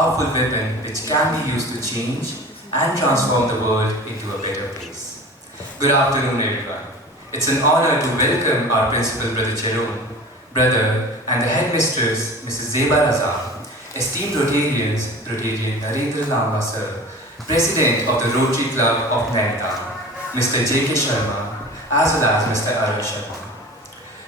powerful weapon which can be used to change and transform the world into a better place. Good afternoon, everyone. It's an honor to welcome our principal, Brother Jerome, brother, and the headmistress, Mrs. Zeba Raza, esteemed Rotarians, Rotarian Narendra Lamba Sir, President of the Rotary Club of Nainital, Mr. J.K. Sharma, as well as Mr. Arun Sharma,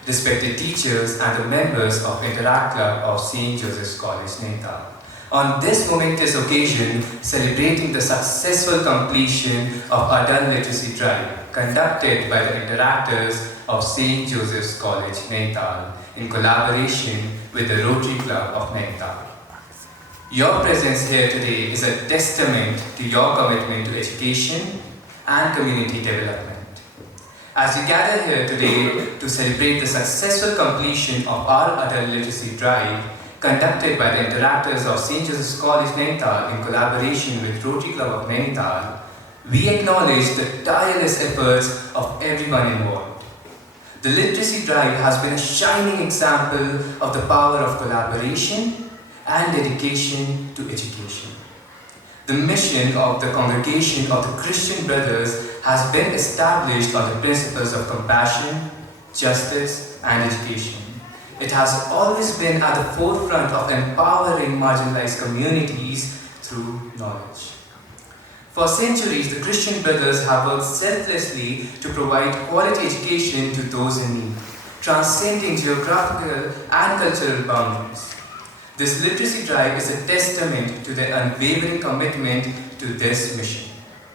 respected teachers and the members of Interact Club of St. Joseph's College, Nainital. On this momentous occasion, celebrating the successful completion of adult literacy drive conducted by the interactors of St. Joseph's College, Nainital, in collaboration with the Rotary Club of Nainital. Your presence here today is a testament to your commitment to education and community development. As we gather here today to celebrate the successful completion of our adult literacy drive conducted by the interactors of St. Joseph's College, Nainital in collaboration with Rotary Club of Nainital, we acknowledge the tireless efforts of everyone involved. The literacy drive has been a shining example of the power of collaboration and dedication to education. The mission of the Congregation of the Christian Brothers has been established on the principles of compassion, justice, and education. It has always been at the forefront of empowering marginalized communities through knowledge. For centuries, the Christian Brothers have worked selflessly to provide quality education to those in need, transcending geographical and cultural boundaries. This literacy drive is a testament to their unwavering commitment to this mission.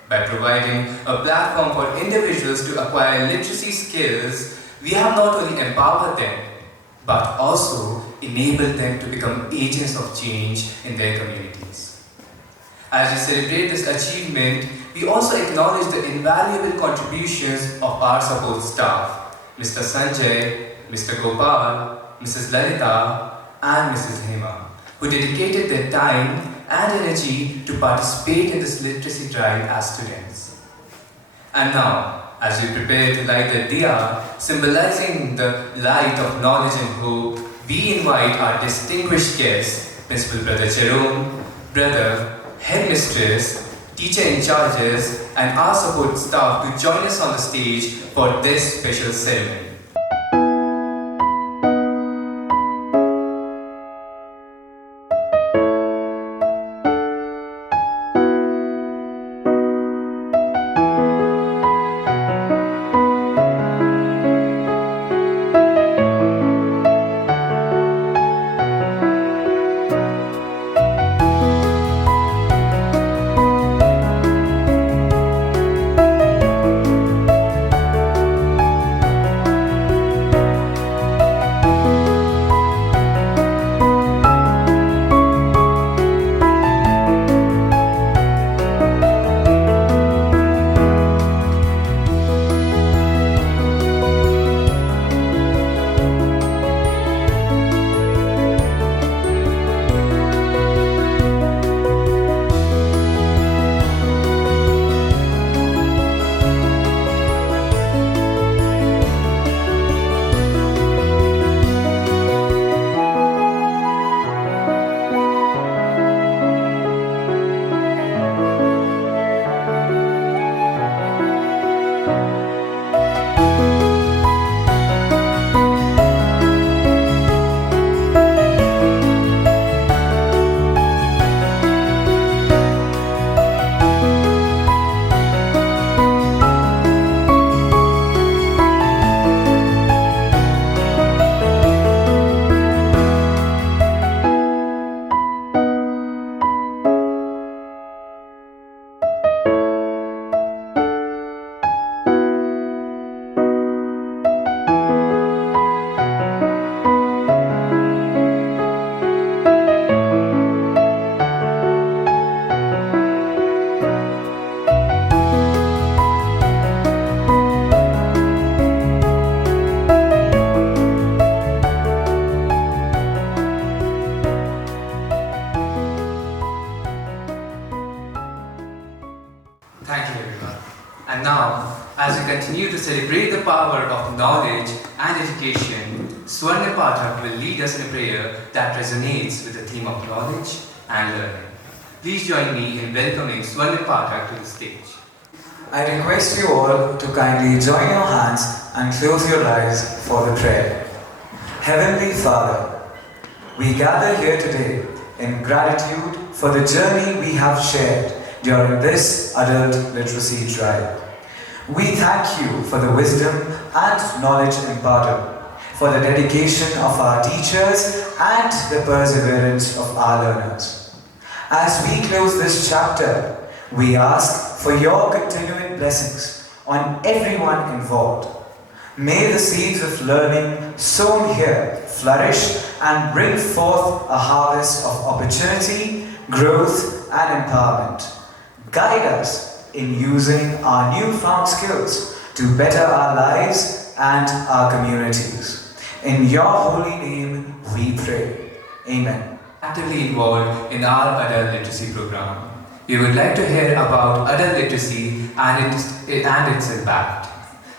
By providing a platform for individuals to acquire literacy skills, we have not only empowered them, but also enabled them to become agents of change in their communities. As we celebrate this achievement, we also acknowledge the invaluable contributions of our support staff, Mr. Sanjay, Mr. Gopal, Mrs. Lalita, and Mrs. Hema, who dedicated their time and energy to participate in this literacy drive as students. And now, as we prepare to light the diya, symbolizing the light of knowledge and hope, we invite our distinguished guests, Principal Brother Jerome, Brother, Headmistress, Teacher in Charges, and our support staff to join us on the stage for this special ceremony. Thank you, everyone. And now, as we continue to celebrate the power of knowledge and education, Swarna Pathak will lead us in a prayer that resonates with the theme of knowledge and learning. Please join me in welcoming Swarnip Pathak to the stage. I request you all to kindly join your hands and close your eyes for the prayer. Heavenly Father, we gather here today in gratitude for the journey we have shared during this adult literacy drive. We thank you for the wisdom and knowledge imparted, for the dedication of our teachers and the perseverance of our learners. As we close this chapter, we ask for your continuing blessings on everyone involved. May the seeds of learning sown here flourish and bring forth a harvest of opportunity, growth, and empowerment. Guide us in using our newfound skills to better our lives and our communities. In your holy name we pray. Amen. Actively involved in our adult literacy program. We would like to hear about adult literacy and its impact.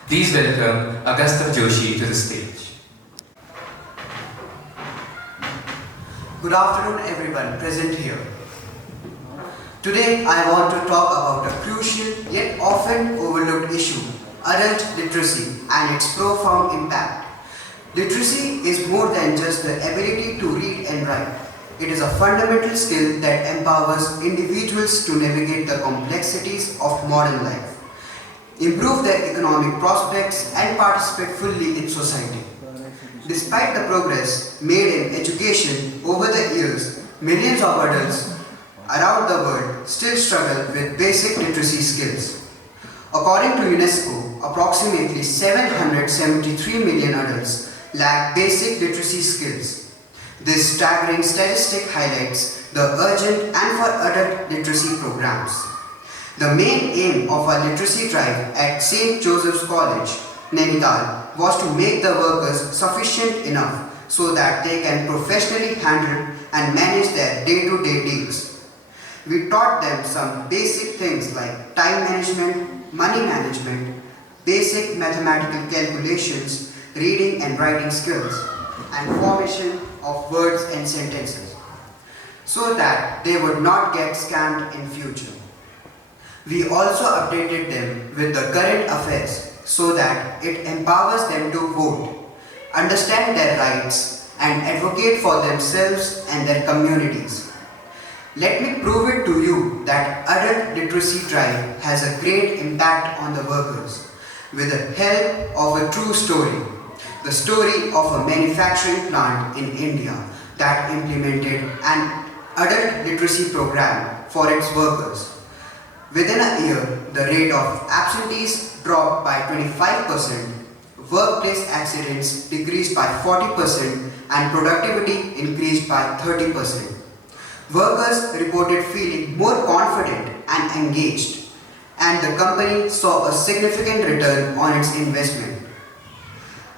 Please welcome Agastya Joshi to the stage. Good afternoon everyone present here. Today I want to talk about a crucial yet often overlooked issue, adult literacy and its profound impact. Literacy is more than just the ability to read and write. It is a fundamental skill that empowers individuals to navigate the complexities of modern life, improve their economic prospects, and participate fully in society. Despite the progress made in education over the years, millions of adults around the world still struggle with basic literacy skills. According to UNESCO, approximately 773 million adults lack basic literacy skills. This staggering statistic highlights the urgent and for adult literacy programs. The main aim of our literacy drive at St. Joseph's College, Nainital, was to make the workers sufficient enough so that they can professionally handle and manage their day-to-day deals. We taught them some basic things like time management, money management, basic mathematical calculations, reading and writing skills, and formation of words and sentences, so that they would not get scammed in future. We also updated them with the current affairs so that it empowers them to vote, understand their rights, and advocate for themselves and their communities. Let me prove it to you that adult literacy drive has a great impact on the workers with the help of a true story. The story of a manufacturing plant in India that implemented an adult literacy program for its workers. Within a year, the rate of absentees dropped by 25%, workplace accidents decreased by 40%, and productivity increased by 30%. Workers reported feeling more confident and engaged, and the company saw a significant return on its investment.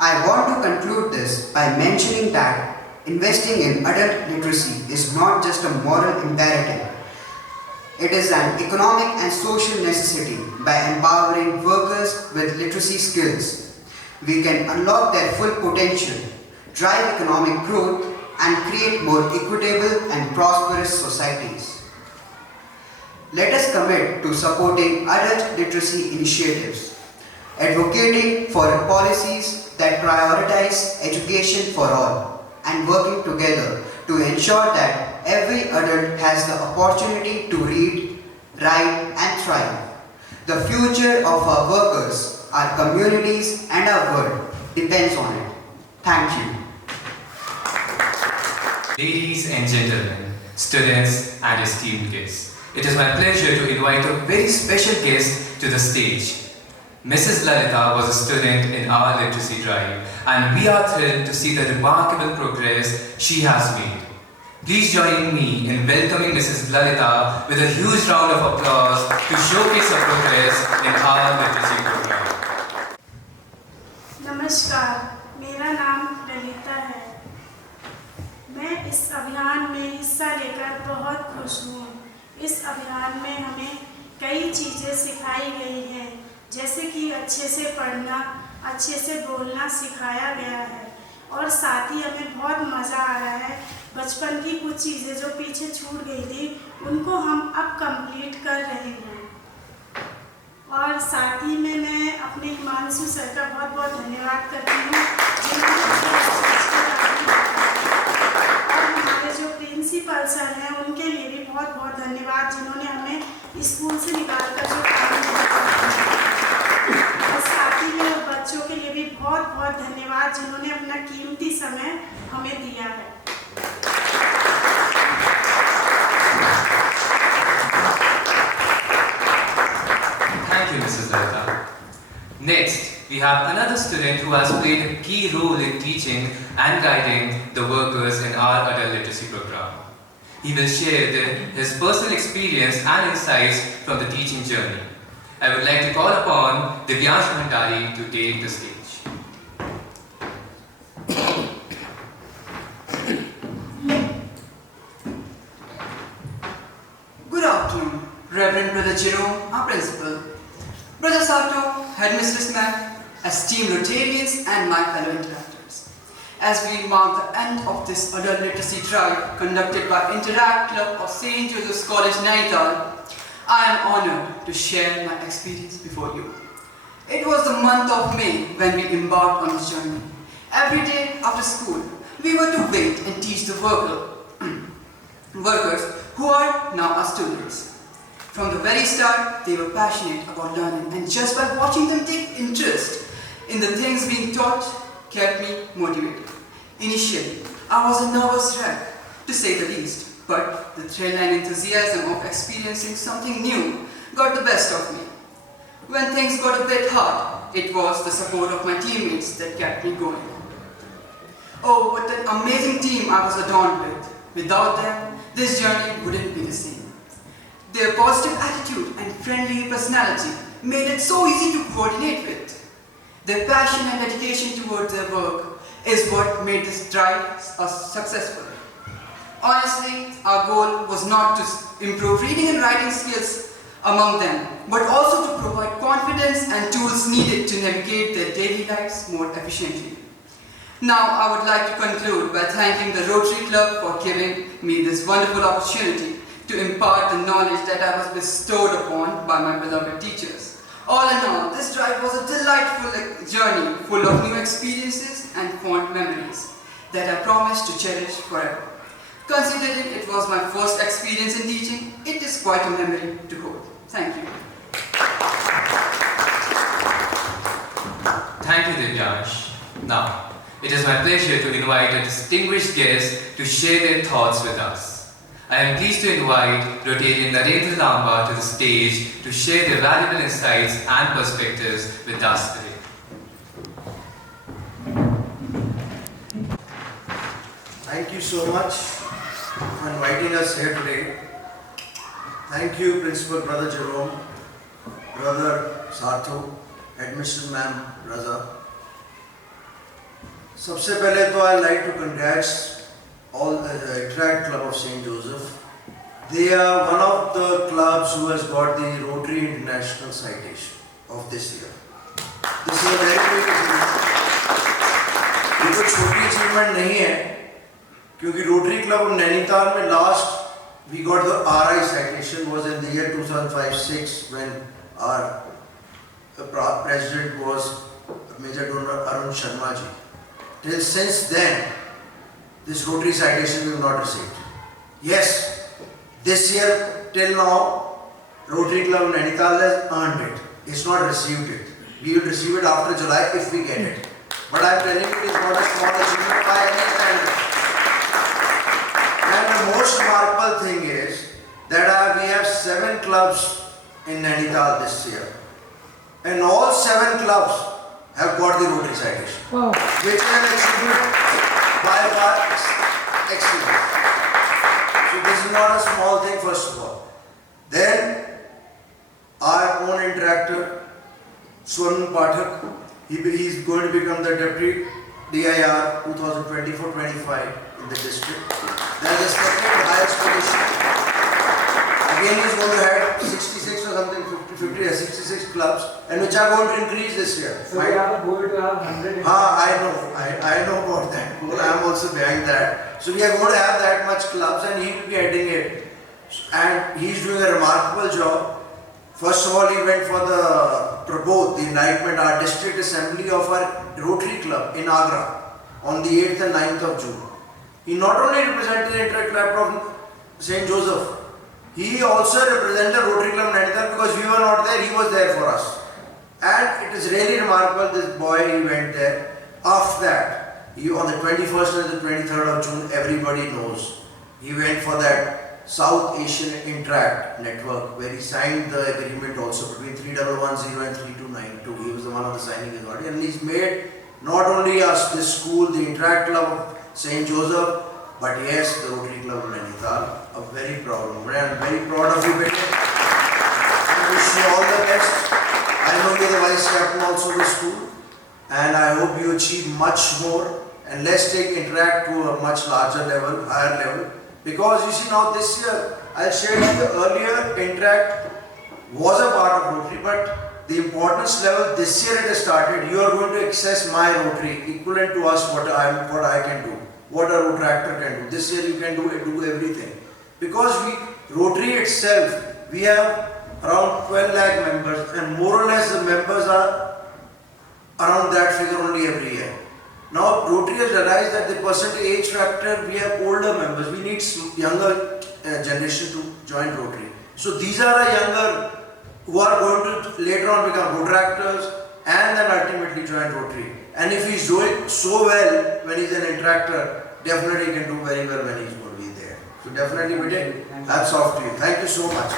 I want to conclude this by mentioning that investing in adult literacy is not just a moral imperative. It is an economic and social necessity. By empowering workers with literacy skills, we can unlock their full potential, drive economic growth, and create more equitable and prosperous societies. Let us commit to supporting adult literacy initiatives, advocating for policies that prioritize education for all, and working together to ensure that every adult has the opportunity to read, write, and thrive. The future of our workers, our communities, and our world depends on it. Thank you. Ladies and gentlemen, students and esteemed guests, it is my pleasure to invite a very special guest to the stage. Mrs. Lalita was a student in our literacy drive, and we are thrilled to see the remarkable progress she has made. Please join me in welcoming Mrs. Lalita with a huge round of applause to showcase her progress in our literacy program. नमस्कार, मेरा नाम ललिता है। मैं इस अभियान में हिस्सा लेकर बहुत खुश हूँ। इस अभियान में हमें कई चीज़ें सिखाई गई हैं, जैसे कि अच्छे से पढ़ना, अच्छे से बोलना सिखाया गया है और साथ ही हमें बहुत मज़ा आ रहा है। बचपन की कुछ चीज़ें जो पीछे छूट गई थी उनको हम अब कंप्लीट कर रहे हैं। और साथ ही में मैं अपने हिमांशु सर का बहुत बहुत धन्यवाद करती हूँ और हमारे जो प्रिंसिपल सर हैं उनके लिए भी बहुत बहुत धन्यवाद जिन्होंने हमें स्कूल से निकाल कर जो काम किया। और साथ ही में बच्चों के लिए भी बहुत बहुत धन्यवाद जिन्होंने अपना कीमती समय हमें दिया है। Thank you, Mrs. Lalita. Next, we have another student who has played a key role in teaching and guiding the workers in our adult literacy program. He will share his personal experience and insights from the teaching journey. I would like to call upon Divyansh Bhandari to take the stage. Good afternoon, Reverend Brother Jerome, our principal, Brother Sato, Headmistress Ma'am, esteemed Rotarians and my fellow interactors. As we mark the end of this adult literacy drive conducted by Interact Club of St. Joseph's College, Nainital, I am honored to share my experience before you. It was the month of May when we embarked on this journey. Every day after school, we were to wait and teach the workers who are now our students. From the very start, they were passionate about learning, and just by watching them take interest in the things being taught kept me motivated. Initially, I was a nervous wreck, to say the least, but the thrill and enthusiasm of experiencing something new got the best of me. When things got a bit hard, it was the support of my teammates that kept me going. Oh, what an amazing team I was adorned with. Without them, this journey wouldn't be the same. Their positive attitude and friendly personality made it so easy to coordinate with. Their passion and dedication towards their work is what made this drive successful. Honestly, our goal was not to improve reading and writing skills among them, but also to provide confidence and tools needed to navigate their daily lives more efficiently. Now, I would like to conclude by thanking the Rotary Club for giving me this wonderful opportunity to impart the knowledge that I was bestowed upon by my beloved teachers. All in all, this drive was a delightful journey full of new experiences and fond memories that I promise to cherish forever. Considering it was my first experience in teaching, it is quite a memory to hold. Thank you. Thank you, Divyansh. Now, it is my pleasure to invite a distinguished guest to share their thoughts with us. I am pleased to invite Rotarian Narendra Lamba to the stage to share their valuable insights and perspectives with us today. Thank you so much for inviting us here today. Thank you, Principal Brother Jerome, Brother Sarthu, Headmistress Ma'am Raza. सबसे पहले तो I'd like to congratulate all the Interact Club of St. Joseph. They are one of the clubs who has got the Rotary International citation of this year. This is a very big achievement. ये कोई छोटी achievement नहीं है, क्योंकि Rotary Club of Nainital में last we got the RI citation was in the year 2005-06 when our president was Major Donor Arun Sharma ji. Till since then, this Rotary citation we have not received. Yes, this year till now, Rotary Club Nainital has earned it. It's not received it. We will receive it after July if we get it. But I am telling you, it is not a small achievement by any standard. And the most remarkable thing is that we have 7 clubs in Nainital this year. And all 7 clubs have got the Rotary citation. Wow. Which is an achievement by far excellent. So this is not a small thing, first of all. Then our own interactor, Swarn Pathak, he is going to become the Deputy DIR 2024-25 in the district. That is the second highest position. Again, he is going to have 66 or something, 66 clubs, and which are going to increase this year. So we are going to have 100. I know about that. also behind that. So we are going to have that much clubs and he will be heading it. And he's doing a remarkable job. First of all, he went for the Prabodh, the enlightenment, our district assembly of our Rotary Club in Agra on the 8th and 9th of June. He not only represented the Interact Club of St. Joseph, he also represented Rotary Club Nainital because we were not there, he was there for us. And it is really remarkable, this boy, he went there. After that, on the 21st and the 23rd of June, everybody knows, he went for that South Asian Interact Network where he signed the agreement also between 3110 and 3292. He was the one of the signing authority, and he's made not only us, this school, the Interact Club of St. Joseph, but yes, the Rotary Club of Nainital, a very proud moment. I'm very proud of you, beta. I wish you all the best. I know you're the vice captain also of the school, and I hope you achieve much more. And let's take Interact to a much larger level, higher level. Because you see now this year, I shared with you earlier, Interact was a part of Rotary, but the importance level this year it has started. You are going to access my Rotary, equivalent to us what I can do, what a Rotaractor can do. This year you can do everything. Because Rotary itself, we have around 12 lakh members, and more or less the members are around that figure only every year. Now Rotary has realized that the percentage age factor, we have older members, we need younger generation to join Rotary. So these are a younger who are going to later on become Rotaractors and then ultimately join Rotary. And if he's doing so well when he's an interactor, definitely he can do very well when he's going to be there. So definitely we take hats off to you. Thank you so much.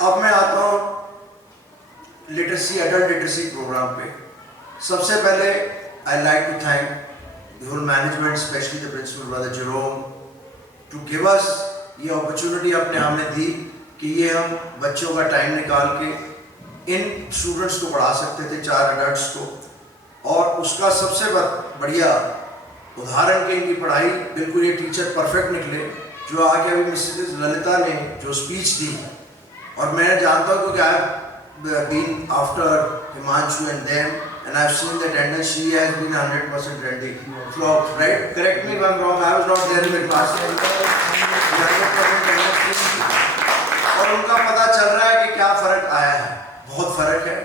अब मैं आता हूँ literacy adult literacy programme पे. सबसे पहले I like to thank the whole management, specially the principal brother Jerome, to give us ये opportunity अपने हमें दी कि ये हम बच्चों का टाइम निकाल के इन स्टूडेंट्स को पढ़ा सकते थे, 4 एडल्ट्स को. और उसका सबसे बढ़िया उदाहरण कि इनकी पढ़ाई बिल्कुल ये टीचर परफेक्ट निकले. जो आगे अभी मिसेस ललिता ने जो स्पीच दी, और मैं जानता हूँ क्योंकि I been after Himanshu and them and I've seen the attendance. She has been 100% ready. Flop, right? Correct me if I'm wrong. I was not there in the class. 100% attendance. और उनका पता चल रहा है कि क्या फर्क आया है. बहुत फर्क है.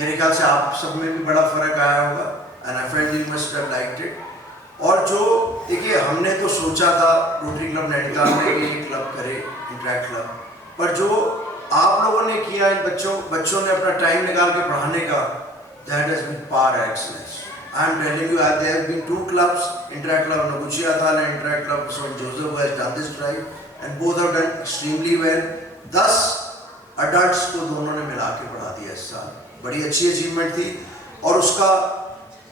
मेरे ख्याल से आप सब में भी बड़ा फर्क आया होगा. And I felt you must have liked it. और जो देखिए हमने तो सोचा था रोटरी क्लब नैनीताल में कि ये क्लब करे, इंटरैक्ट क्लब, पर जो आप लोगों ने किया इन बच्चों ने अपना टाइम निकाल के पढ़ाने का, that has been par excellence. I am telling you, there have been 2 clubs, Interact Club Noguchiathal and Interact Club St. Joseph, who has done this drive, and both have done extremely well. 10 adults को दोनों ने मिला के पढ़ा दिया इस साल. बड़ी अच्छी अचीवमेंट थी. और उसका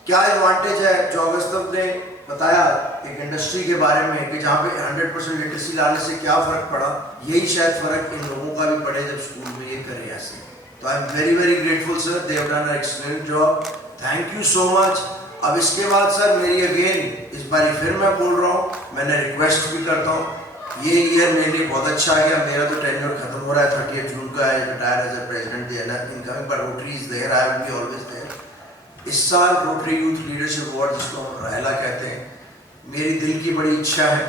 क्या एडवांटेज है, जो अगस्तव ने बताया एक इंडस्ट्री के बारे में कि जहाँ पे 100% लिटरेसी लाने से क्या फ़र्क पड़ा, यही शायद फ़र्क इन लोगों का भी पड़े जब स्कूल में ये करें ऐसे. तो आई am very very grateful sir, they have done an excellent job. Thank you so much. अब इसके बाद सर मेरी अगेन इस बारी फिर मैं बोल रहा हूँ, मैंने रिक्वेस्ट भी करता हूँ, ये ईयर मेरे लिए बहुत अच्छा गया. मेरा तो टेन्योर खत्म हो रहा है, 30 जून का है, retire as a president incoming, but Rotary is there, I will be always there. इस साल रोटरी यूथ लीडरशिप अवार्ड, जिसको हम रायला कहते हैं, मेरी दिल की बड़ी इच्छा है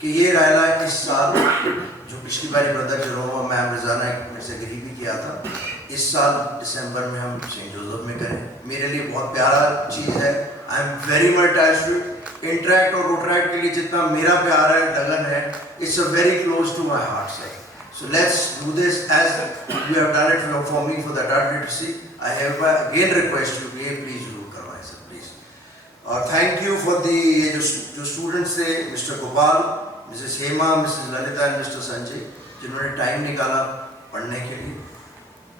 कि ये रायला इस साल, जो पिछली बारी ब्रदर जेरोम मैम रिजाना मेरे से एग्री भी किया था, इस साल दिसंबर में हम सेंट जोसेफ में करें. मेरे लिए बहुत प्यारा चीज़ है. I am very much attached to it. Interact और रोटरैक्ट के लिए जितना मेरा प्यार है, लगन है, it's a very close to my heart sir. So let's do this as you have done it for me for the adult literacy. I have again request you, please do करवाएं sir, please. और thank you for the जो students थे, Mr. Gopal, Mrs. Hema, Mrs. Lalita and Mr. Sanjay, जिन्होंने time निकाला पढ़ने के लिए.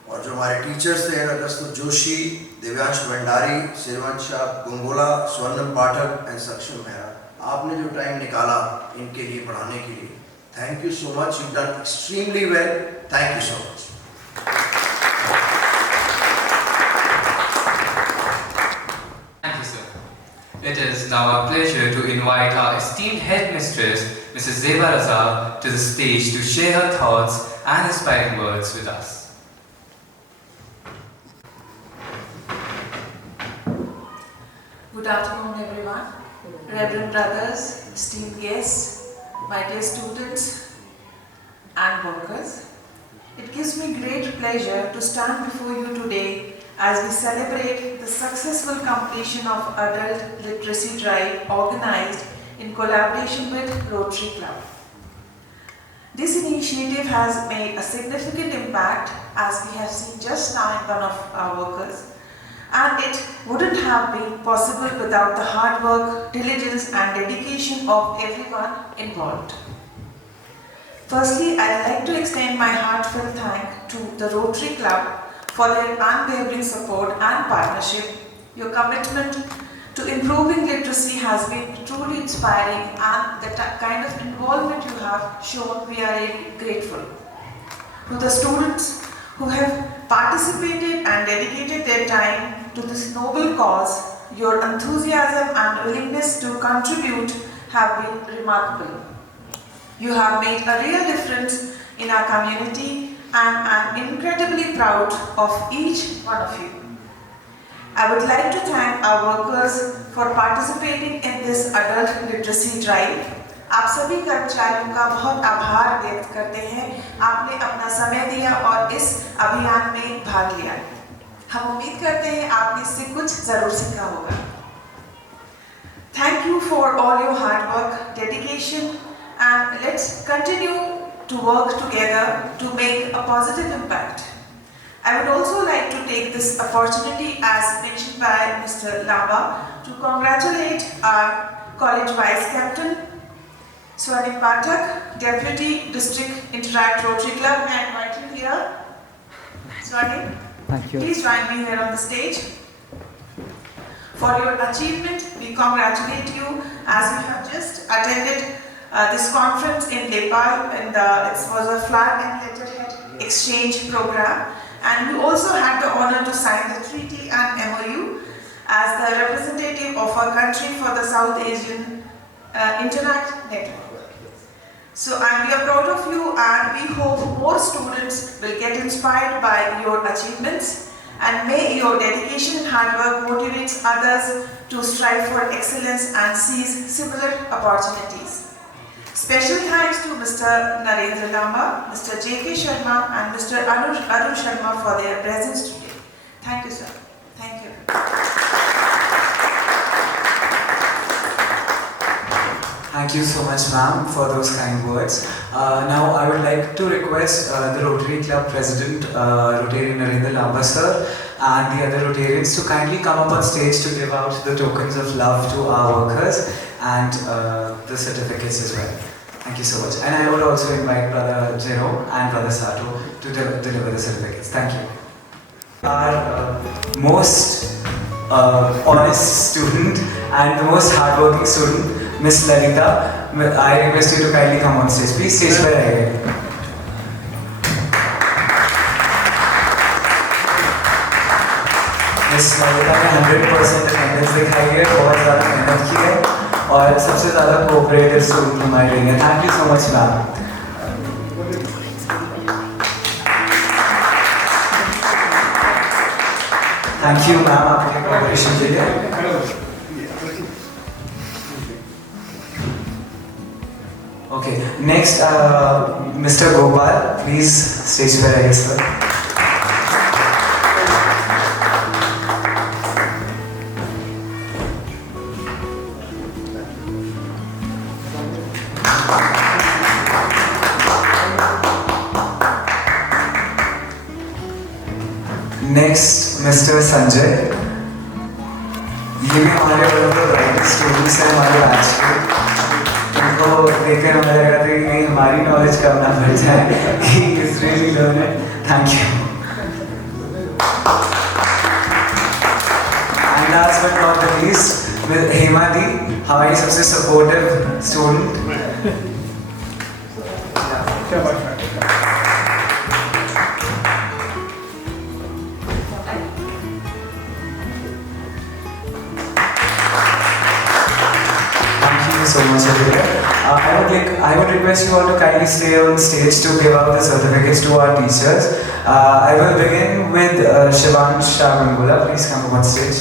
और जो हमारे टीचर्स थे, अगस्त जोशी, देव्यांश भंडारी, सिरवंश गुंगोला, स्वर्णम पाठक एंड सक्षम मेहरा, आपने जो टाइम निकाला इनके लिए पढ़ाने के लिए, thank you so much. You've done extremely well. Thank you so much. Thank you, sir. It is now our pleasure to invite our esteemed headmistress, Mrs. Zeba Raza, to the stage to share her thoughts and inspiring words with us. Good afternoon, everyone. Reverend brothers, esteemed guests, my dear students and workers. It gives me great pleasure to stand before you today as we celebrate the successful completion of Adult Literacy Drive organized in collaboration with Rotary Club. This initiative has made a significant impact, as we have seen just now in one of our workers, and it wouldn't have been possible without the hard work, diligence and dedication of everyone involved. Firstly, I'd like to extend my heartfelt thanks to the Rotary Club for their unwavering support and partnership. Your commitment to improving literacy has been truly inspiring, and the kind of involvement you have shown, we are really grateful. To the students who have participated and dedicated their time to this noble cause, your enthusiasm and willingness to contribute have been remarkable. You have made a real difference in our community, and I am incredibly proud of each one of you. I would like to thank our workers for participating in this adult literacy drive. आप सभी कर्मचारियों का बहुत आभार व्यक्त करते हैं। आपने अपना समय दिया और इस अभियान में भाग लिया। हम उम्मीद करते हैं आपने इससे कुछ जरूर सीखा होगा। Thank you for all your hard work, dedication, and let's continue to work together to make a positive impact. I would also like to take this opportunity, as mentioned by Mr. Lamba, to congratulate our college vice captain, Swarnim Pathak, Deputy District Interact Rotary Club, and invite you here. Swarnim, Thank you. please join me here on the stage. For your achievement, we congratulate you, as you have just attended this conference in Nepal, and it was a flag and letterhead exchange program. And we also had the honor to sign the treaty and MOU as the representative of our country for the South Asian Interact Network. So we are proud of you, and we hope more students will get inspired by your achievements, and may your dedication and hard work motivates others to strive for excellence and seize similar opportunities. Special thanks to Mr. Narendra Lamba, Mr. J.K. Sharma and Mr. Arun Sharma for their presence today. Thank you, sir. Thank you. Thank you so much, ma'am, for those kind words. Now, I would like to request the Rotary Club President, Rotarian Narendra Lamba sir, and the other Rotarians to kindly come up on stage to give out the tokens of love to our workers and the certificates as well. Thank you so much. And I would also invite Brother Jero and Brother Sato to deliver the certificates. Thank you. Our most honest student and the most hardworking student, Miss Lalita. I request you to kindly come on stage. Please stage पर आइए. Miss Lalita ने 100% attendance दिखाई है, बहुत ज़्यादा मेहनत की है और सबसे ज़्यादा कोऑपरेटिव स्टूडेंट हमारे रही हैं. Thank you so much, ma'am. Thank you, ma'am, आपके कोऑपरेशन के लिए. Okay, next, Mr. Gopal, please stage पर आइए sir. Next, Mr. Sanjay. ये भी हमारे बड़े स्टूडेंट्स हैं हमारे बैच के. इनको देखकर हमें लगा था कि नहीं हमारी नॉलेज कम ना बढ़ जाए. He is really learning. Thank you. And last but not the least, Hema Di, हमारी सबसे supportive student. So much I would request you all to kindly stay on stage to give out the certificates to our teachers. I will begin with Shivansh Shah Gangula. Please come up on stage.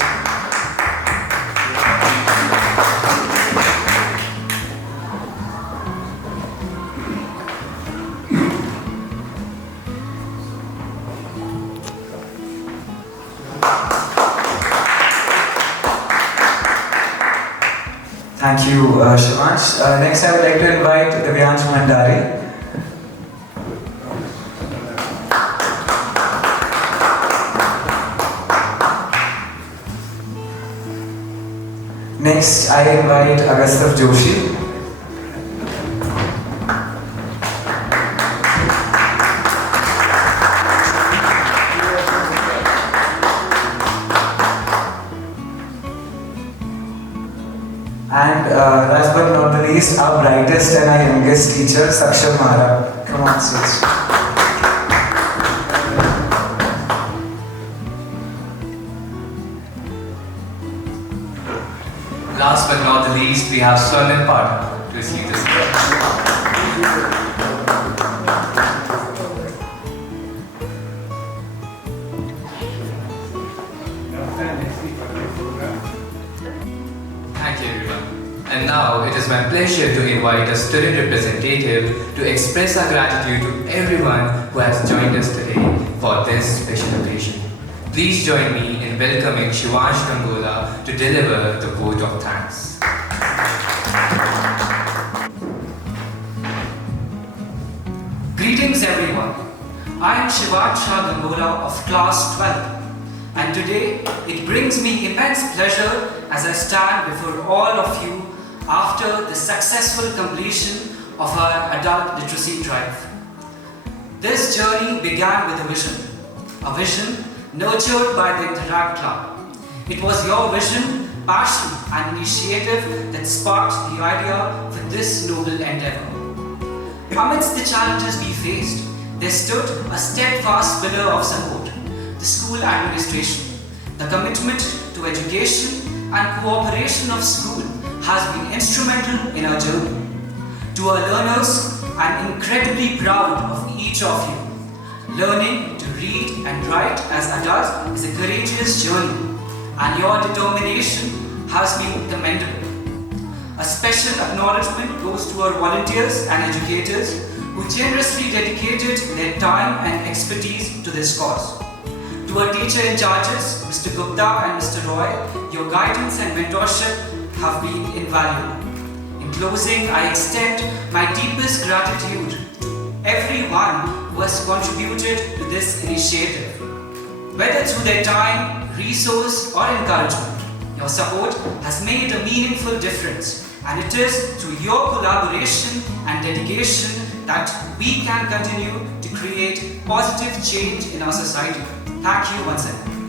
Thank you, Shivansh. Next, I would like to invite Divyansh Mandari. Next, I invite Agastaf Joshi. And last but not the least, our brightest and our youngest teacher, Saksham Mara. Come on, stage. Last but not the least, we have Swarnim Pathak to receive this gift. Thank you, everyone. And now it is my pleasure to invite a student representative to express our gratitude to everyone who has joined us today for this special occasion. Please join me in welcoming Shivansh Gangola to deliver the vote of thanks. Greetings everyone. I am Shivansh Gangola of class 12, and today it brings me immense pleasure as I stand before all of you after the successful completion of our adult literacy drive. This journey began with a vision nurtured by the Interact Club. It was your vision, passion and initiative that sparked the idea for this noble endeavor. Amidst the challenges we faced, there stood a steadfast pillar of support, the school administration. The commitment to education and cooperation of school has been instrumental in our journey. To our learners, I am incredibly proud of each of you. Learning to read and write as adults is a courageous journey, and your determination has been commendable. A special acknowledgement goes to our volunteers and educators who generously dedicated their time and expertise to this cause. To our teacher in charges, Mr. Gupta and Mr. Roy, your guidance and mentorship have been invaluable. In closing, I extend my deepest gratitude to everyone who has contributed to this initiative. Whether through their time, resource or encouragement, your support has made a meaningful difference, and it is through your collaboration and dedication that we can continue to create positive change in our society. Thank you once again.